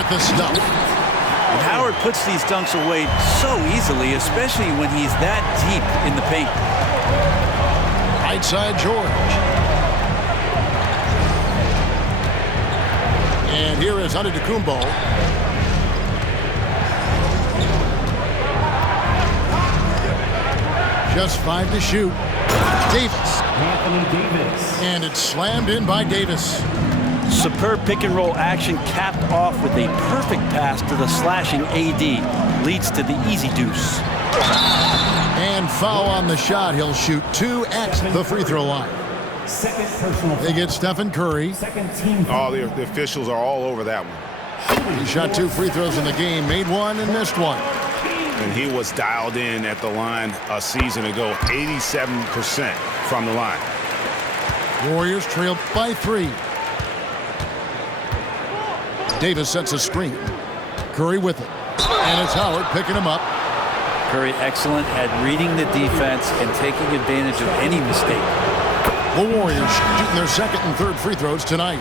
with the stuff. And Howard puts these dunks away so easily, especially when he's that deep in the paint. Right side, George. And here is Antetokounmpo. Just 5 to shoot. Davis. Anthony Davis. And it's slammed in by Davis. Superb pick and roll action capped off with a perfect pass to the slashing AD. Leads to the easy deuce. And foul on the shot. He'll shoot 2 at the free throw line. Second personal. They get Stephen Curry. Second team. Oh, the officials are all over that one. He shot 2 free throws in the game, made 1 and missed 1. And he was dialed in at the line a season ago, 87% from the line. Warriors trail by 3. Davis sets a screen. Curry with it. And it's Howard picking him up. Curry excellent at reading the defense and taking advantage of any mistake. The Warriors shooting their second and third free throws tonight.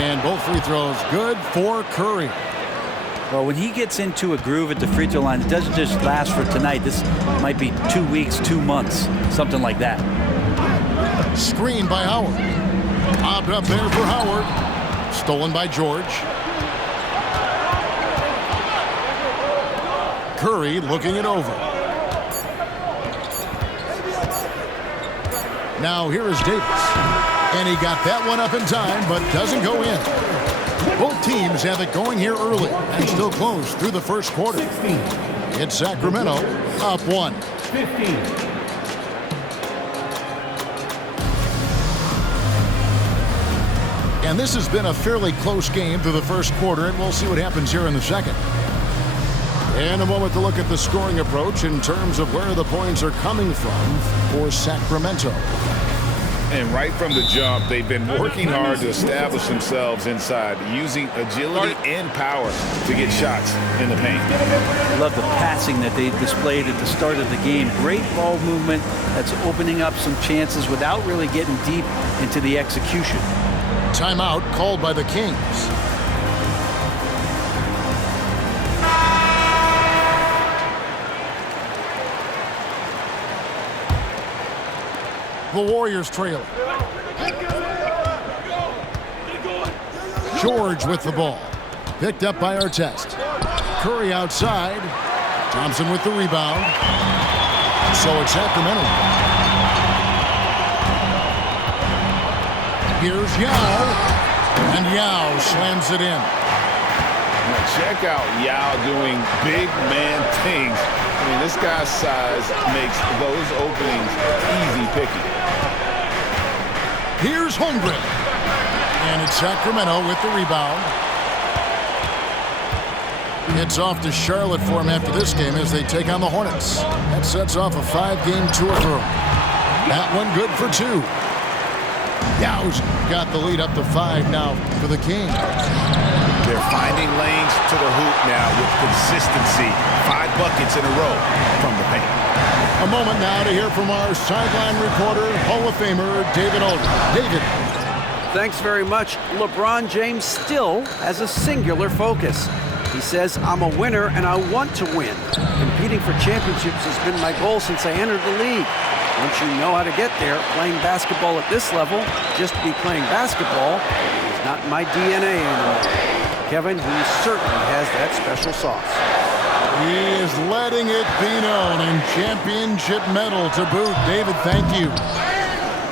And both free throws good for Curry. Well, when he gets into a groove at the free throw line, it doesn't just last for tonight. This might be 2 weeks, 2 months, something like that. Screen by Howard. Popped up there for Howard. Stolen by George. Curry looking it over. Now here is Davis. And he got that one up in time, but doesn't go in. Both teams have it going here early and still close through the first quarter. 16. It's Sacramento up 1. 15. And this has been a fairly close game through the first quarter, and we'll see what happens here in the second. And a moment to look at the scoring approach in terms of where the points are coming from for Sacramento. And right from the jump, they've been working hard to establish themselves inside, using agility and power to get shots in the paint. I love the passing that they displayed at the start of the game. Great ball movement that's opening up some chances without really getting deep into the execution. Timeout called by the Kings. The Warriors trail. George with the ball. Picked up by Artest. Curry outside. Thompson with the rebound. So it's Sacramento. Here's Yao. And Yao slams it in. Now check out Yao doing big man things. I mean, this guy's size makes those openings easy picking. Here's Holmgren. And it's Sacramento with the rebound. It's off to Charlotte for him after this game as they take on the Hornets. That sets off a 5-game tour for him. That one good for 2. Yao's got the lead up to 5 now for the Kings. They're finding lanes to the hoop now with consistency. 5 buckets in a row from the paint. A moment now to hear from our sideline reporter, Hall of Famer David Aldridge. David. Thanks very much. LeBron James still has a singular focus. He says, I'm a winner and I want to win. Competing for championships has been my goal since I entered the league. Once you know how to get there, playing basketball at this level, just to be playing basketball, is not in my DNA anymore. Kevin, he certainly has that special sauce. He is letting it be known, and championship medal to boot. David, thank you.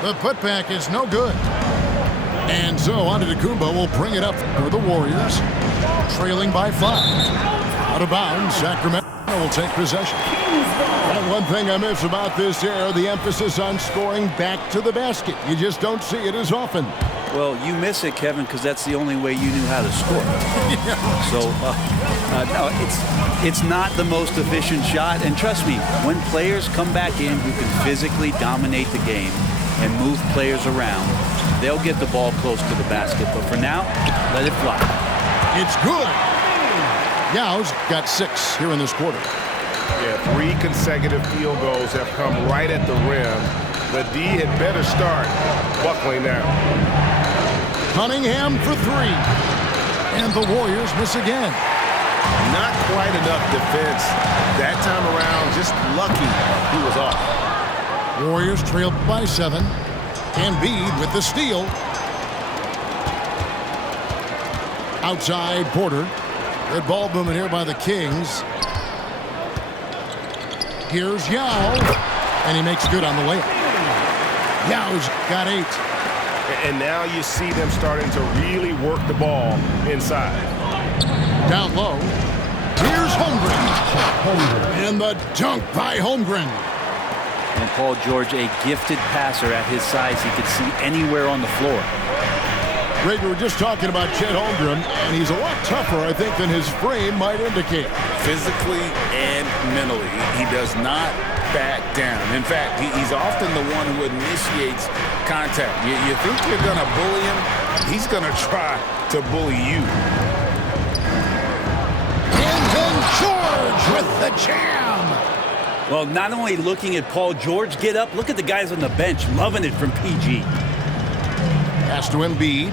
The putback is no good. And so Antetokounmpo will bring it up for the Warriors, trailing by 5. Out of bounds, Sacramento will take possession. And one thing I miss about this era, the emphasis on scoring back to the basket. You just don't see it as often. Well, you miss it, Kevin, because that's the only way you knew how to score. Yeah. So, no, it's not the most efficient shot. And trust me, when players come back in who can physically dominate the game and move players around, they'll get the ball close to the basket. But for now, let it fly. It's good. Yao's got 6 here in this quarter. Yeah, 3 consecutive field goals have come right at the rim. But D had better start buckling down. Cunningham for three. And the Warriors miss again. Not quite enough defense that time around. Just lucky he was off. Warriors trailed by 7. Embiid with the steal. Outside Porter. Good ball movement here by the Kings. Here's Yao. And he makes good on the layup. Yao's got 8. And now you see them starting to really work the ball inside. Down low. Here's Holmgren. And the dunk by Holmgren. And Paul George, a gifted passer at his size. He could see anywhere on the floor. Greg, we were just talking about Chet Holmgren, and he's a lot tougher, I think, than his frame might indicate. Physically and mentally, he does not back down. In fact, he's often the one who initiates contact. You think you're going to bully him? He's going to try to bully you. And then George with the jam. Well, not only looking at Paul George get up, look at the guys on the bench loving it from PG. Pass to Embiid.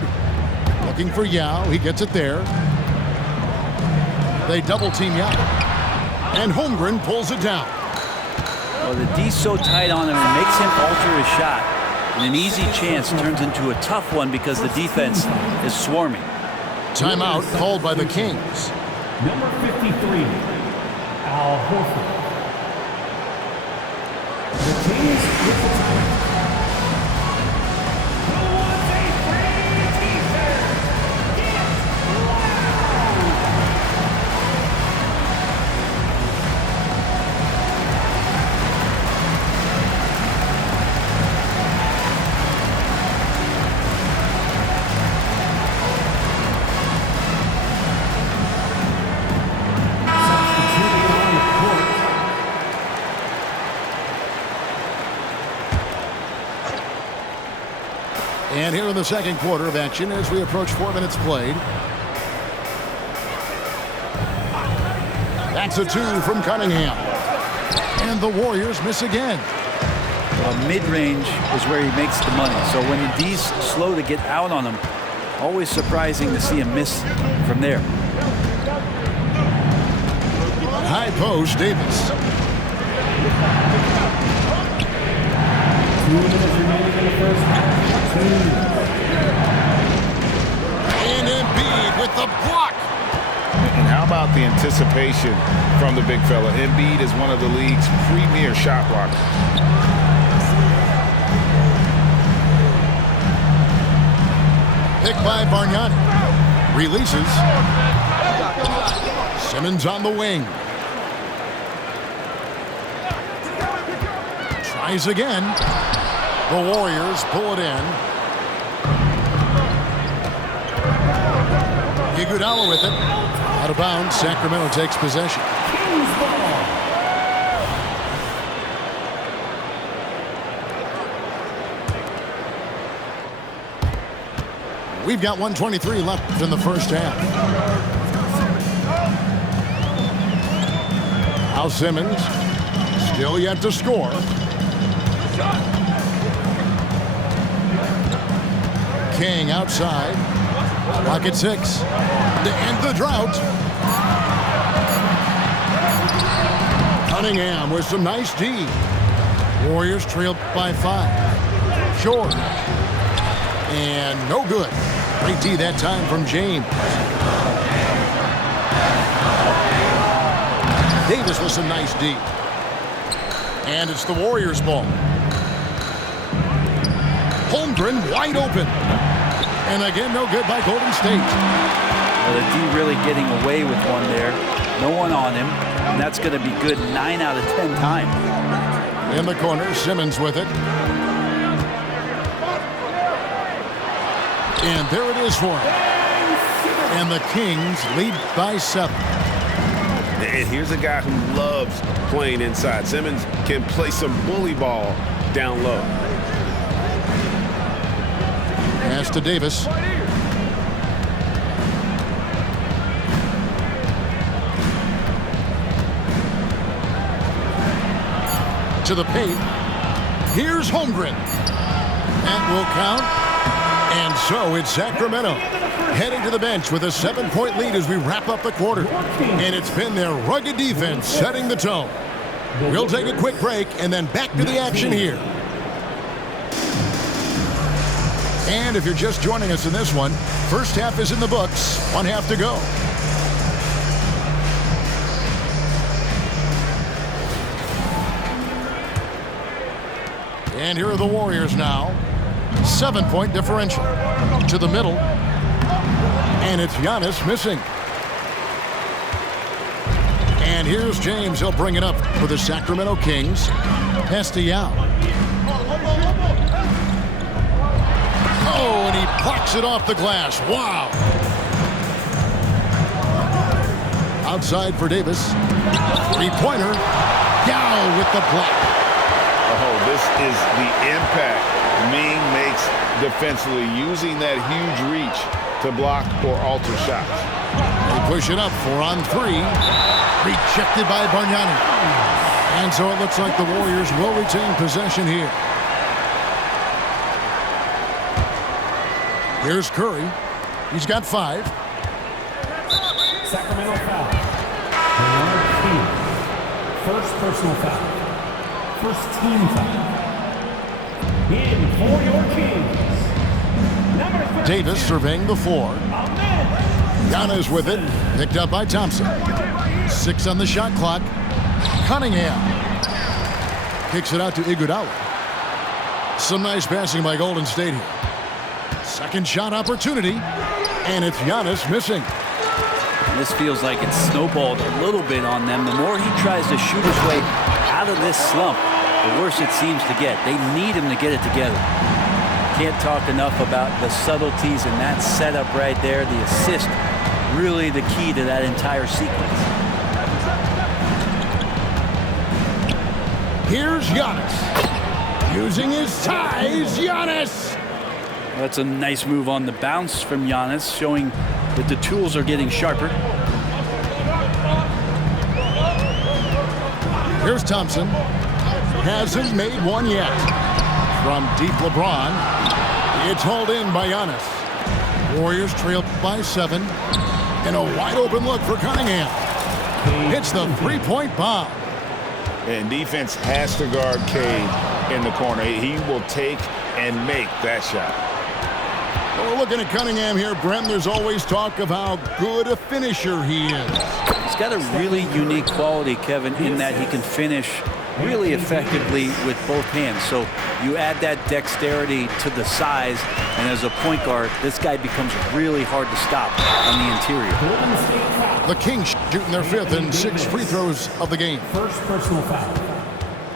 Looking for Yao. He gets it there. They double team Yao. And Holmgren pulls it down. Well, the D's so tight on him, it makes him alter his shot. And an easy chance turns into a tough one because the defense is swarming. Timeout called by the Kings. Number 53, Al Horford. The Kings with the timeout. And here in the second quarter of action as we approach 4 minutes played. That's a 2 from Cunningham. And the Warriors miss again. Mid-range is where he makes the money. So when the D's slow to get out on him, always surprising to see him miss from there. High post, Davis. 2 minutes remaining in the first half. And Embiid with the block. And how about the anticipation from the big fella? Embiid is one of the league's premier shot blockers. Picked by Bargnani. Releases. Simmons on the wing. Tries again. The Warriors pull it in. Iguodala with it. Out of bounds. Sacramento takes possession. We've got 1:23 left in the first half. Al Simmons still yet to score. King outside. Clock at 6. To end the drought. Cunningham with some nice D. Warriors trailed by 5. George. And no good. Great D that time from James. Davis with some nice D. And it's the Warriors' ball. Holmgren wide open. And again, no good by Golden State. Well, the D really getting away with one there. No one on him. And that's going to be good 9 out of 10 times. In the corner, Simmons with it. And there it is for him. And the Kings lead by 7. And here's a guy who loves playing inside. Simmons can play some bully ball down low. Pass to Davis. To the paint. Here's Holmgren. That will count. And so it's Sacramento heading to the bench with a 7-point lead as we wrap up the quarter. And it's been their rugged defense setting the tone. We'll take a quick break and then back to the action here. And if you're just joining us in this one, first half is in the books, one half to go. And here are the Warriors now. 7-point differential. To the middle. And it's Giannis missing. And here's James. He'll bring it up for the Sacramento Kings. Pass to Yao. Oh, and he blocks it off the glass. Wow. Outside for Davis. Three-pointer. Yao with the block. Oh, this is the impact Ming makes defensively, using that huge reach to block or alter shots. They push it up, 4 on 3. Rejected by Bargnani. And so it looks like the Warriors will retain possession here. Here's Curry. He's got 5. Sacramento foul. First personal foul. First team foul. In for your Kings. Number 30. Davis surveying the floor. Giannis with it. Picked up by Thompson. 6 on the shot clock. Cunningham. Kicks it out to Iguodala. Some nice passing by Golden State here. Second shot opportunity. And it's Giannis missing. This feels like it's snowballed a little bit on them. The more he tries to shoot his way out of this slump, the worse it seems to get. They need him to get it together. Can't talk enough about the subtleties in that setup right there. The assist, really the key to that entire sequence. Here's Giannis. Using his size, Giannis. That's a nice move on the bounce from Giannis, showing that the tools are getting sharper. Here's Thompson. Hasn't made one yet. From deep LeBron. It's hauled in by Giannis. Warriors trail by 7. And a wide open look for Cunningham. Hits the 3-point bomb. And defense has to guard Cade in the corner. He will take and make that shot. Well, we're looking at Cunningham here, Brent. There's always talk of how good a finisher he is. He's got a really unique quality, Kevin, in that he can finish really effectively with both hands. So you add that dexterity to the size, and as a point guard, this guy becomes really hard to stop on the interior. The Kings shooting their 5th and 6th free throws of the game. First personal foul.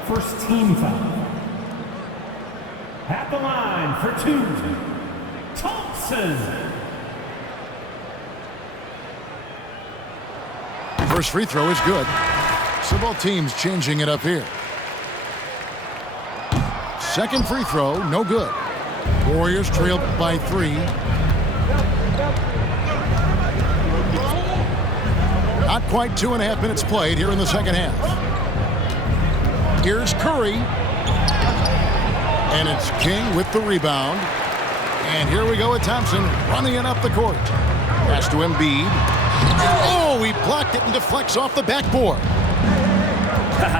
First team foul. At the line for 2. Thompson. First free throw is good. So both teams changing it up here. Second free throw, no good. Warriors trailed by 3. Not quite 2.5 minutes played here in the second half. Here's Curry. And it's King with the rebound. And here we go with Thompson running it up the court. Pass to Embiid. Oh, he blocked it and deflects off the backboard.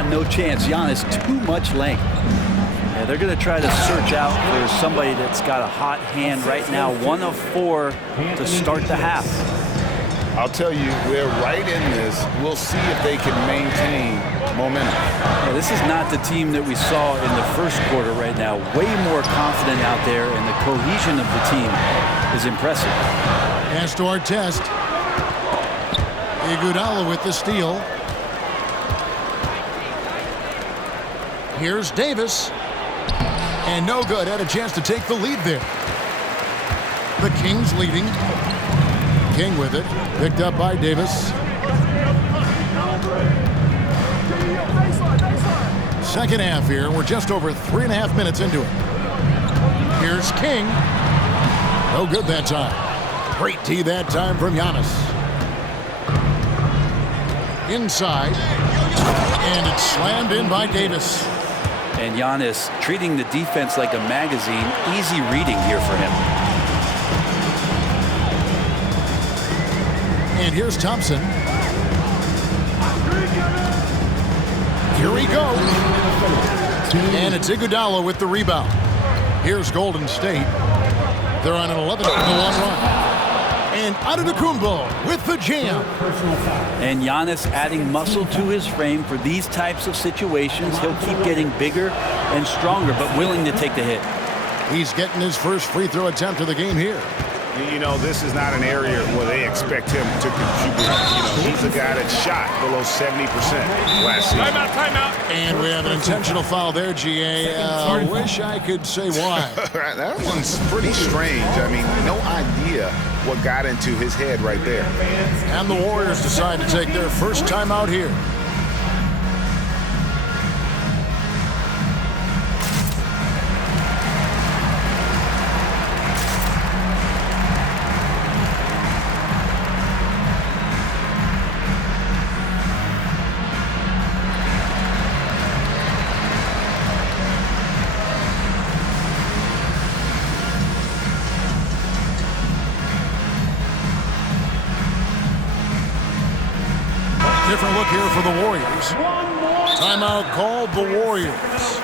No chance. Giannis, too much length. Yeah, they're going to try to search out for somebody that's got a hot hand right now. 1 of 4 to start the half. I'll tell you, they're right in this. We'll see if they can maintain momentum. Yeah, this is not the team that we saw in the first quarter right now. Way more confident out there, and the cohesion of the team is impressive. Pass to Artest. Iguodala with the steal. Here's Davis. And no good. Had a chance to take the lead there. The Kings leading. King with it. Picked up by Davis. Second half here. We're just over 3.5 minutes into it. Here's King. No good that time. Great D that time from Giannis. Inside. And it's slammed in by Davis. And Giannis treating the defense like a magazine. Easy reading here for him. And here's Thompson. Here he goes. And it's Iguodala with the rebound. Here's Golden State. They're on an 11-1 run. And Antetokounmpo with the jam. And Giannis adding muscle to his frame for these types of situations. He'll keep getting bigger and stronger, but willing to take the hit. He's getting his first free throw attempt of the game here. You know, this is not an area where they expect him to contribute. You know, he's a guy that shot below 70% last season. Timeout. And we have an intentional foul there, GA. I wish I could say why. That one's pretty strange. I mean, no idea what got into his head right there. And the Warriors decide to take their first timeout here. Different look here for the Warriors. Timeout called the Warriors.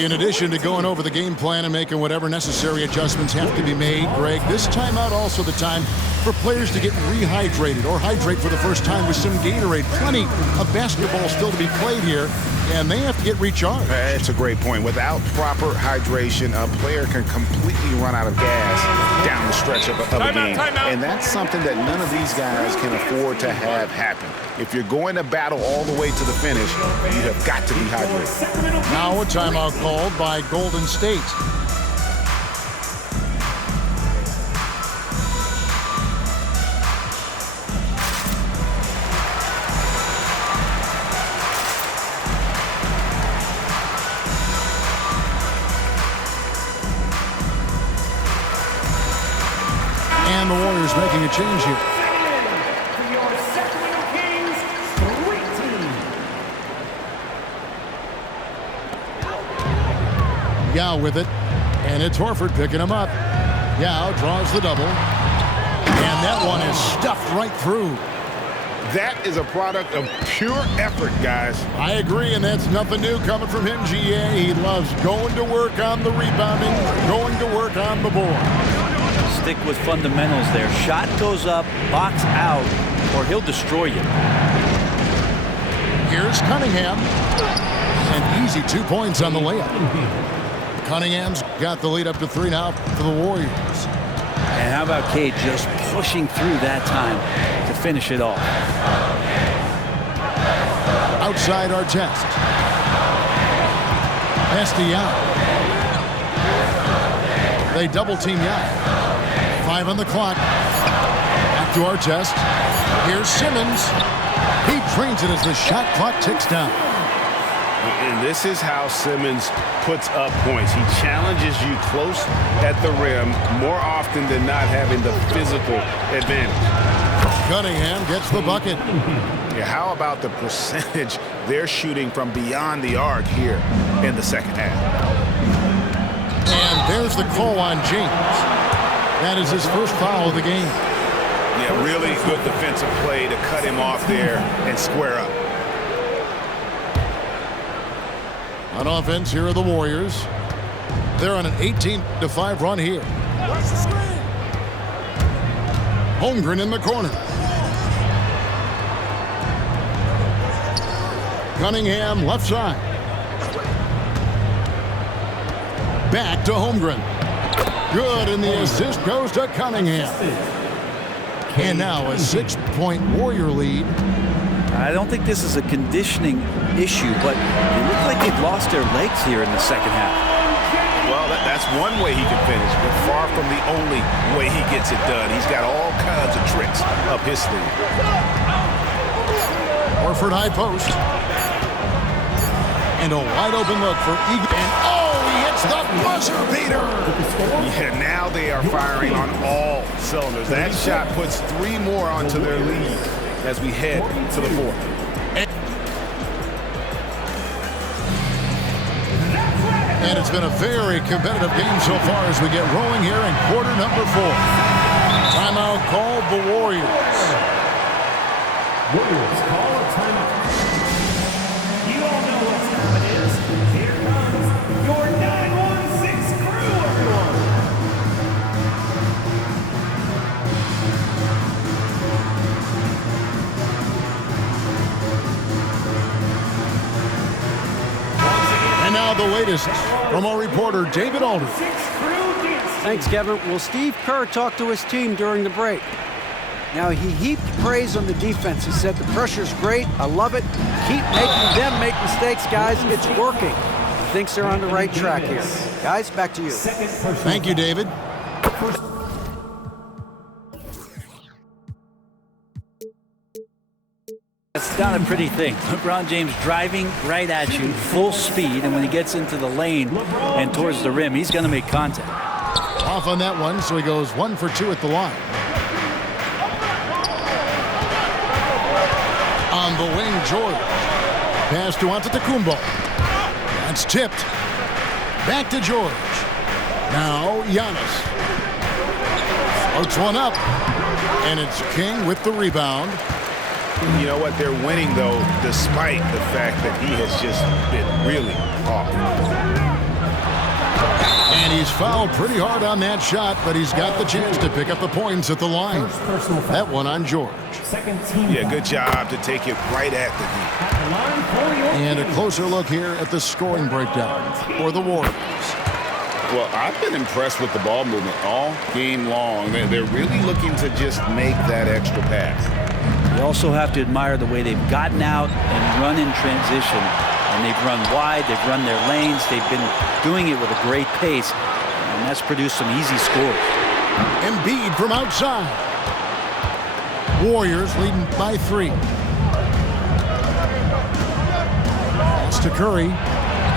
In addition to going over the game plan and making whatever necessary adjustments have to be made, Greg, this timeout also the time for players to get rehydrated or hydrate for the first time with some Gatorade. Plenty of basketball still to be played here, and they have to get recharged. That's a great point. Without proper hydration, a player can completely run out of gas down the stretch of a game. And that's something that none of these guys can afford to have happen. If you're going to battle all the way to the finish, you have got to be hydrated. Now a timeout called by Golden State. And the Warriors making a change here. Yao with it, and it's Horford picking him up. Yao draws the double, and that one is stuffed right through. That is a product of pure effort, guys. I agree, and that's nothing new coming from him, GA. He loves going to work on the rebounding, going to work on the board. Stick with fundamentals there. Shot goes up, box out, or he'll destroy you. Here's Cunningham, and easy 2 points on the layup. Cunningham's got the lead up to 3 now for the Warriors. And how about Cade just pushing through that time to finish it off? Outside Artest. Pass to Yao. They double team Yao. 5 on the clock. Back to Artest. Here's Simmons. He drains it as the shot clock ticks down. And this is how Simmons puts up points. He challenges you close at the rim more often than not, having the physical advantage. Cunningham gets the bucket. Yeah, how about the percentage they're shooting from beyond the arc here in the second half? And there's the call on James. That is his first foul of the game. Yeah, really good defensive play to cut him off there and square up. On offense, here are the Warriors. They're on an 18-5 run here. Holmgren in the corner. Cunningham left side. Back to Holmgren. Good, and the assist goes to Cunningham. And now a 6-point Warrior lead. I don't think this is a conditioning issue, but they look like they've lost their legs here in the second half. Well, that's one way he can finish, but far from the only way he gets it done. He's got all kinds of tricks up his sleeve. Horford high post. And a wide open look for Eagle. And oh, he hits the buzzer beater. Yeah, now they are firing on all cylinders. That shot puts 3 more onto their lead as we head to the fourth. And it's been a very competitive game so far as we get rolling here in quarter number 4. Timeout called the Warriors. Warriors call a timeout. You all know what time it is. Here comes your 916 crew, everyone. And now the latest from our reporter, David Aldridge. Thanks, Kevin. Well, Steve Kerr talked to his team during the break. Now, he heaped praise on the defense. He said, the pressure's great. I love it. Keep making them make mistakes, guys. It's working. He thinks they're on the right track here. Guys, back to you. Thank you, David. It's not a pretty thing. LeBron James driving right at you, full speed, and when he gets into the lane and towards the rim, he's going to make contact. Off on that one, so he goes 1 for 2 at the line. On the wing, George. Pass to Antetokounmpo. That's tipped. Back to George. Now Giannis. Floats one up. And it's King with the rebound. You know what? They're winning, though, despite the fact that he has just been really off. And he's fouled pretty hard on that shot, but he's got the chance to pick up the points at the line. That one on George. Yeah, good job to take it right at the knee. And a closer look here at the scoring breakdown for the Warriors. Well, I've been impressed with the ball movement all game long. They're really looking to just make that extra pass. You also have to admire the way they've gotten out and run in transition. And they've run wide, they've run their lanes, they've been doing it with a great pace, and that's produced some easy scores. Embiid from outside. Warriors leading by 3. Pass to Curry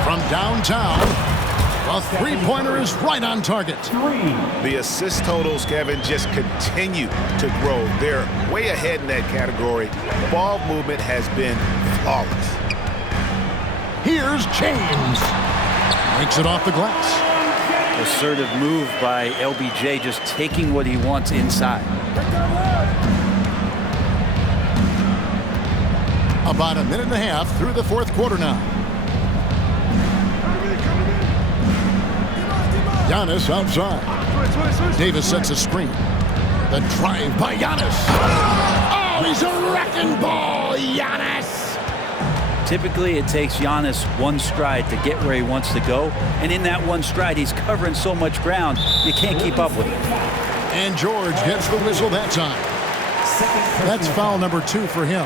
from downtown. A three-pointer is right on target. The assist totals, Kevin, just continue to grow. They're way ahead in that category. Ball movement has been flawless. Here's James. Makes it off the glass. Assertive move by LBJ, just taking what he wants inside. About a minute and a half through the fourth quarter now. Giannis outside. Davis sets a screen. The drive by Giannis. Oh, he's a wrecking ball, Giannis. Typically, it takes Giannis one stride to get where he wants to go. And in that one stride, he's covering so much ground, you can't keep up with it. And George gets the whistle that time. That's foul number 2 for him.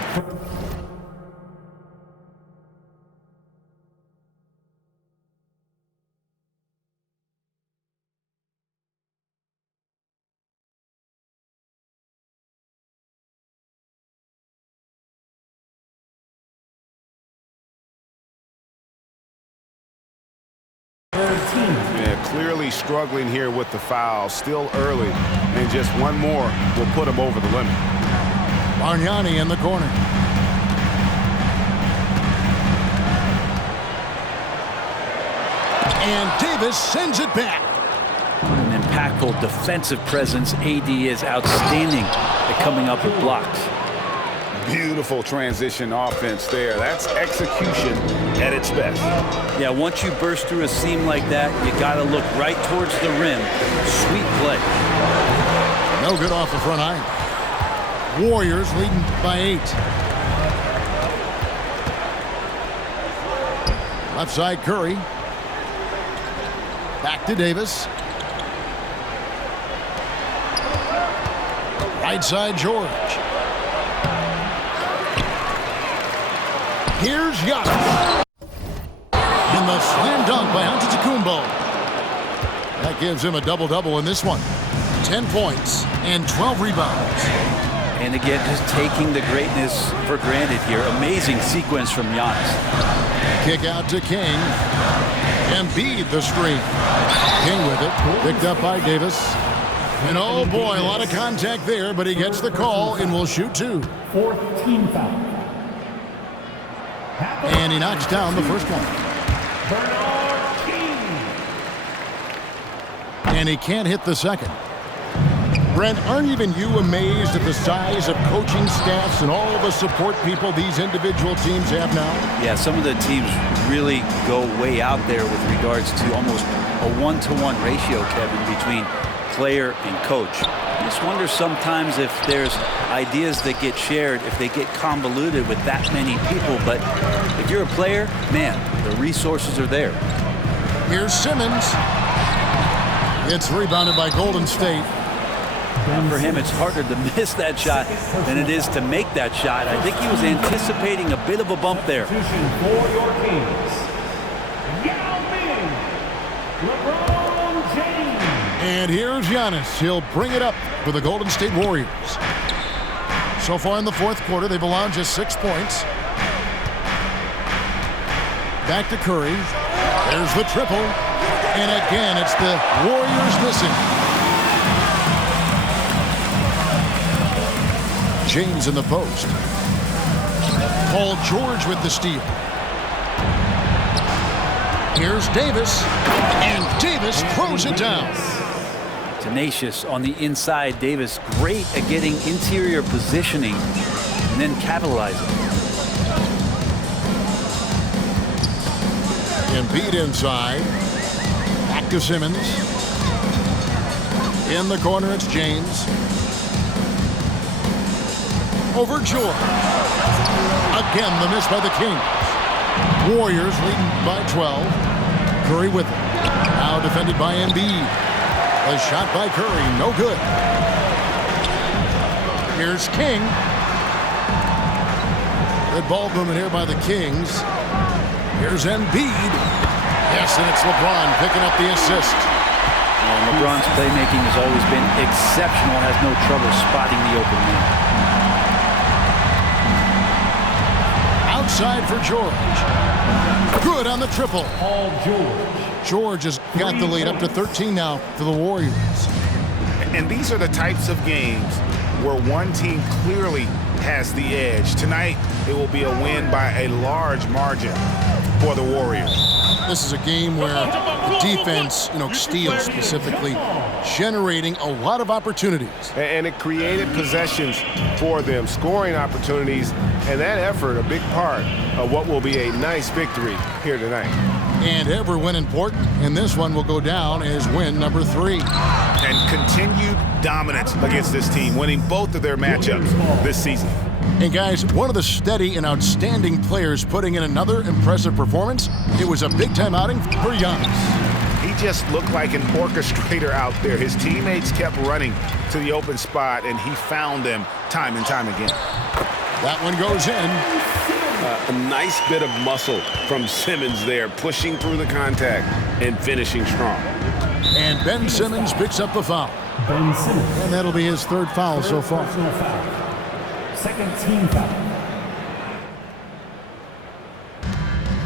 Yeah, clearly struggling here with the foul. Still early, and just one more will put him over the limit. Bargnani in the corner. And Davis sends it back. An impactful defensive presence. AD is outstanding at coming up with blocks. Beautiful transition offense there. That's execution at its best. Yeah, once you burst through a seam like that, you got to look right towards the rim. Sweet play. No good off the front iron. Warriors leading by 8. Left side Curry. Back to Davis. Right side George. Here's Giannis. And the slam dunk by Antetokounmpo. That gives him a double-double in this one. 10 points and 12 rebounds. And again, just taking the greatness for granted here. Amazing sequence from Giannis. Kick out to King. Embiid the screen. King with it. Picked up by Davis. And oh boy, a lot of contact there, but he gets the call and will shoot 2. 4th team foul. And he knocks down the first one. Bernard King. And he can't hit the second. Brent, aren't even you amazed at the size of coaching staffs and all the support people these individual teams have now? Yeah, some of the teams really go way out there with regards to almost a one-to-one ratio, Kevin, between player and coach. I just wonder sometimes if there's ideas that get shared, if they get convoluted with that many people. But if you're a player, man, the resources are there. Here's Simmons. It's rebounded by Golden State. For him, it's harder to miss that shot than it is to make that shot. I think he was anticipating a bit of a bump there. For your Kings, Yao Ming, LeBron James. And here's Giannis. He'll bring it up for the Golden State Warriors. So far in the fourth quarter, they've allowed just 6 points. Back to Curry. There's the triple. And again, it's the Warriors missing. James in the post. Paul George with the steal. Here's Davis. And Davis throws it down. Tenacious on the inside. Davis great at getting interior positioning and then capitalizing. Embiid inside. Back to Simmons. In the corner, it's James. Over George. Again, the miss by the Kings. Warriors leading by 12. Curry with it. Now defended by Embiid. A shot by Curry, no good. Here's King. Good ball movement here by the Kings. Here's Embiid. Yes, and it's LeBron picking up the assist. And LeBron's playmaking has always been exceptional. Has no trouble spotting the open man. Outside for George. Good on the triple. Paul George. George has got the lead up to 13 now for the Warriors. And these are the types of games where one team clearly has the edge. Tonight, it will be a win by a large margin for the Warriors. This is a game where the defense, Steele specifically, generating a lot of opportunities. And it created possessions for them, scoring opportunities, and that effort a big part of what will be a nice victory here tonight. And every win important, and this one will go down as win number 3. And continued dominance against this team, winning both of their matchups this season. And guys, one of the steady and outstanding players putting in another impressive performance. It was a big-time outing for Giannis. He just looked like an orchestrator out there. His teammates kept running to the open spot, and he found them time and time again. That one goes in. A nice bit of muscle from Simmons there, pushing through the contact and finishing strong. And Ben Simmons picks up the foul. Ben Simmons. And that'll be his third foul so far. Second team foul.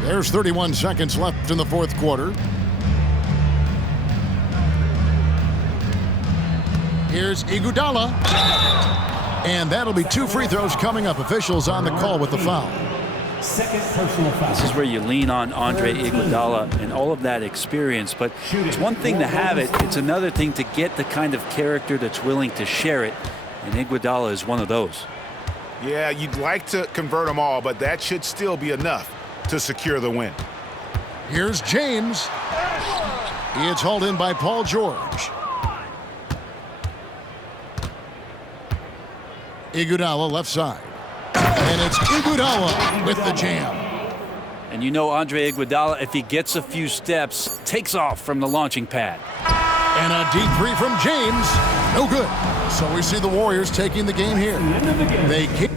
There's 31 seconds left in the fourth quarter. Here's Iguodala. And that'll be 2 free throws coming up. Officials on the call with the foul. Second personal foul. This is where you lean on Andre Iguodala and all of that experience. But it's one thing to have it. It's another thing to get the kind of character that's willing to share it. And Iguodala is one of those. Yeah, you'd like to convert them all, but that should still be enough to secure the win. Here's James. It's hauled in by Paul George. Iguodala left side. And it's Iguodala with the jam. And Andre Iguodala, if he gets a few steps, takes off from the launching pad. And a deep three from James. No good. So we see the Warriors taking the game here. They kick.